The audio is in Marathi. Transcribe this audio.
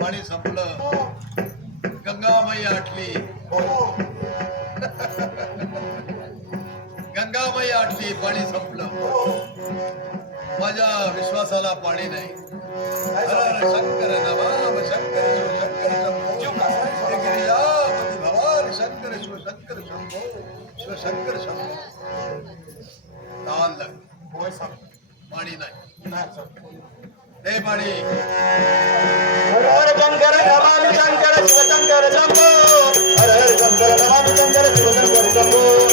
पाणी संपलं, गंगामाई आटली, गंगामाई आटली, पाणी संपलं. माझ्या विश्वासाला पाणी नाही. हर शंकर नमाम शंकर शिवशंकर गिरिजापती भवानी शंकर शिवशंकर शंभो शिवशंकर शंभो. ताल पाणी नाही. हे पाणी हर हर शंकर नमामि शंकर शिव शंकर शंभो. हर हर शंकर नमामि शंकर शिव शंकर शंभो.